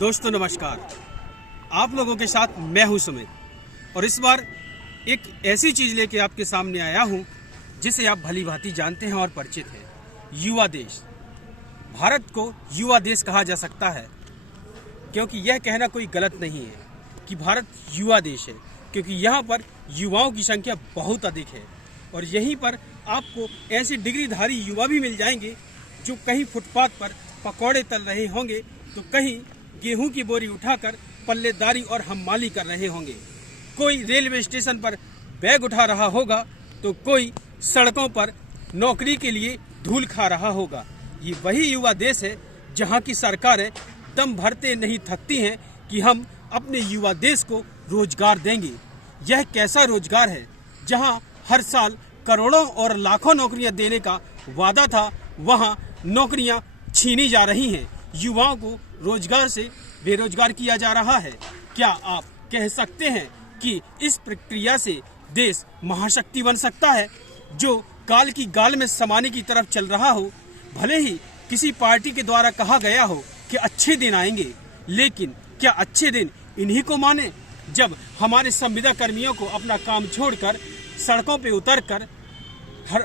दोस्तों नमस्कार। आप लोगों के साथ मैं हूं सुमित और इस बार एक ऐसी चीज़ लेके आपके सामने आया हूं जिसे आप भली भांति जानते हैं और परिचित हैं। युवा देश। भारत को युवा देश कहा जा सकता है क्योंकि यह कहना कोई गलत नहीं है कि भारत युवा देश है, क्योंकि यहाँ पर युवाओं की संख्या बहुत अधिक है और यहीं पर आपको ऐसे डिग्रीधारी युवा भी मिल जाएंगे जो कहीं फुटपाथ पर पकौड़े तल रहे होंगे तो कहीं गेहूं की बोरी उठाकर पल्लेदारी और हम्माली कर रहे होंगे। कोई रेलवे स्टेशन पर बैग उठा रहा होगा तो कोई सड़कों पर नौकरी के लिए धूल खा रहा होगा। ये वही युवा देश है जहां की सरकारें दम भरते नहीं थकती हैं कि हम अपने युवा देश को रोजगार देंगे। यह कैसा रोजगार है जहां हर साल करोड़ों और लाखों नौकरियां देने का वादा था, वहां नौकरियां छीनी जा रही हैं। युवाओं को रोजगार से बेरोजगार किया जा रहा है। क्या आप कह सकते हैं कि इस प्रक्रिया से देश महाशक्ति बन सकता है जो काल की गाल में समाने की तरफ चल रहा हो? भले ही किसी पार्टी के द्वारा कहा गया हो कि अच्छे दिन आएंगे, लेकिन क्या अच्छे दिन इन्हीं को माने जब हमारे संविदा कर्मियों को अपना काम छोड़कर सड़कों पे उतरकर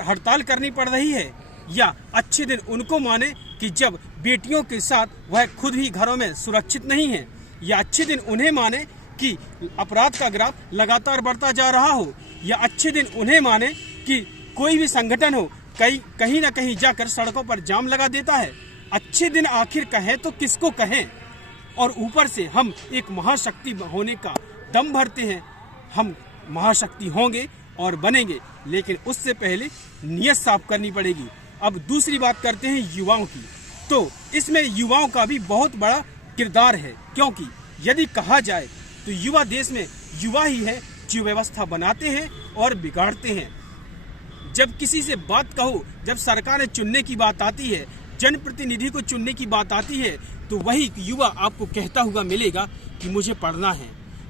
हड़ताल करनी पड़ रही है? या अच्छे दिन उनको माने कि जब बेटियों के साथ वह खुद ही घरों में सुरक्षित नहीं है? या अच्छे दिन उन्हें माने कि अपराध का ग्राफ लगातार बढ़ता जा रहा हो? या अच्छे दिन उन्हें माने कि कोई भी संगठन हो कहीं ना कहीं जाकर सड़कों पर जाम लगा देता है? अच्छे दिन आखिर कहें तो किसको कहें? और ऊपर से हम एक महाशक्ति होने का दम भरते हैं। हम महाशक्ति होंगे और बनेंगे, लेकिन उससे पहले नीयत साफ करनी पड़ेगी। अब दूसरी बात करते हैं युवाओं की, तो इसमें युवाओं का भी बहुत बड़ा किरदार है, क्योंकि यदि कहा जाए तो युवा देश में युवा ही है जो व्यवस्था बनाते हैं और बिगाड़ते हैं। जब किसी से बात कहो, जब सरकारें चुनने की बात आती है, जनप्रतिनिधि को चुनने की बात आती है, तो वही युवा आपको कहता हुआ मिलेगा कि मुझे पढ़ना है।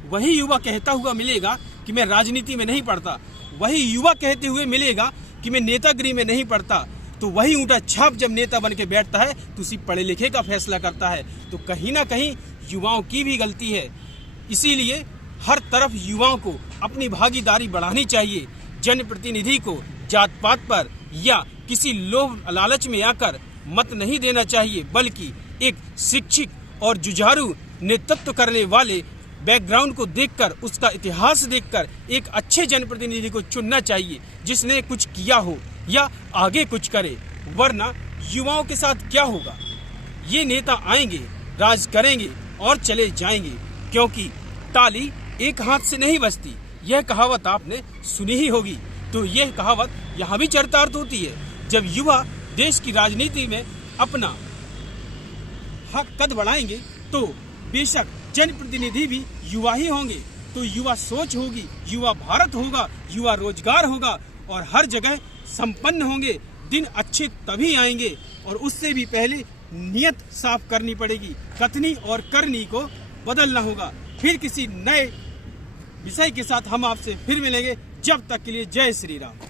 वही युवा कहता हुआ मिलेगा कि मैं राजनीति में नहीं पढ़ता। वही युवा कहते हुए मिलेगा कि मैं नेतागिरी में नहीं पढ़ता। तो वही ऊँटा छाप जब नेता बन के बैठता है तो उसी पढ़े लिखे का फैसला करता है। तो कहीं ना कहीं युवाओं की भी गलती है। इसीलिए हर तरफ युवाओं को अपनी भागीदारी बढ़ानी चाहिए। जनप्रतिनिधि को जात पात पर या किसी लोभ लालच में आकर मत नहीं देना चाहिए, बल्कि एक शिक्षित और जुझारू नेतृत्व करने वाले बैकग्राउंड को देखकर, उसका इतिहास देखकर एक अच्छे जनप्रतिनिधि को चुनना चाहिए जिसने कुछ किया हो या आगे कुछ करे। वरना युवाओं के साथ क्या होगा? ये नेता आएंगे, राज करेंगे और चले जाएंगे, क्योंकि ताली एक हाथ से नहीं बजती। यह कहावत आपने सुनी ही होगी। तो यह कहावत यहाँ भी चरितार्थ होती है। जब युवा देश की राजनीति में अपना हक कद बढ़ाएंगे तो बेशक जनप्रतिनिधि भी युवा ही होंगे। तो युवा सोच होगी, युवा भारत होगा, युवा रोजगार होगा और हर जगह संपन्न होंगे। दिन अच्छे तभी आएंगे और उससे भी पहले नियत साफ करनी पड़ेगी। कथनी और करनी को बदलना होगा। फिर किसी नए विषय के साथ हम आपसे फिर मिलेंगे। जब तक के लिए जय श्री राम।